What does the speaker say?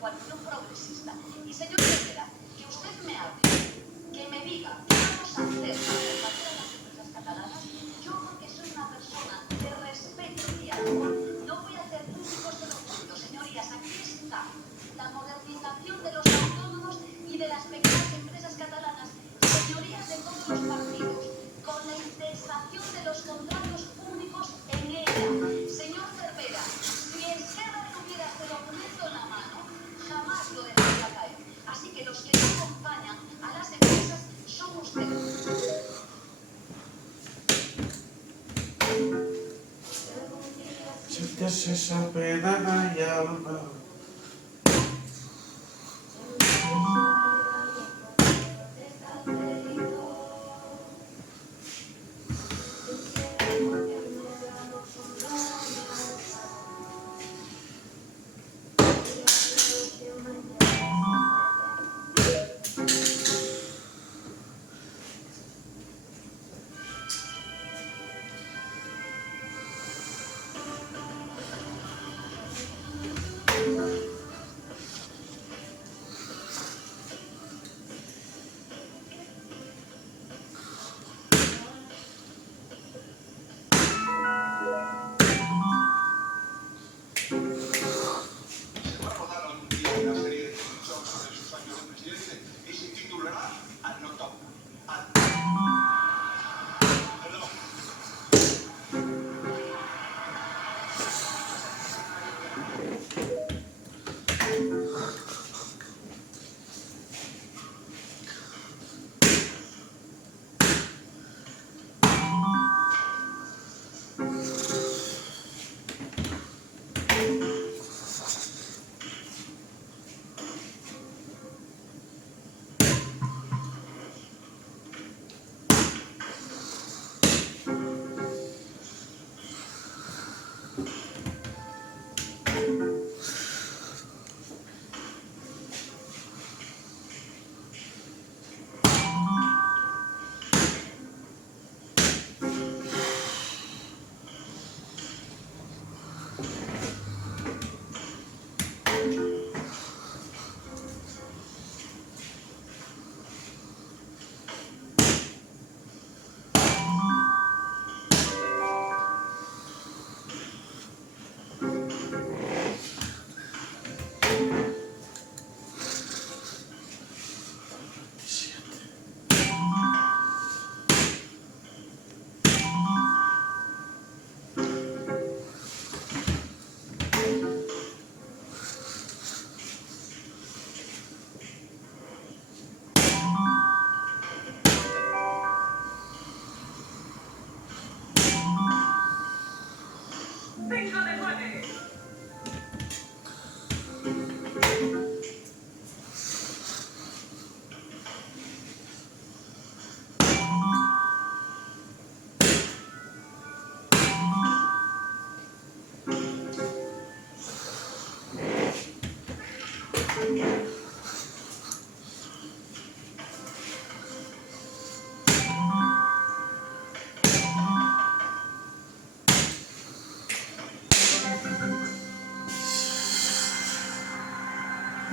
coalición progresista. Y señor Cervera, que usted me hable, que me diga qué vamos a hacer para combatir a las empresas catalanas, yo porque soy una persona de respeto y amor, no voy a hacer públicos de oculto. Señorías, aquí está la modernización de los autónomos y de las pequeñas empresas catalanas, señorías de todos los partidos, con la indexación de los contratos públicos en ella. Señor Cervera, si Esquerra tuviera este documento en la mano, jamás lo dejaría caer. Así que los que no acompañan a las empresas son ustedes. Sientes esa pena y alma.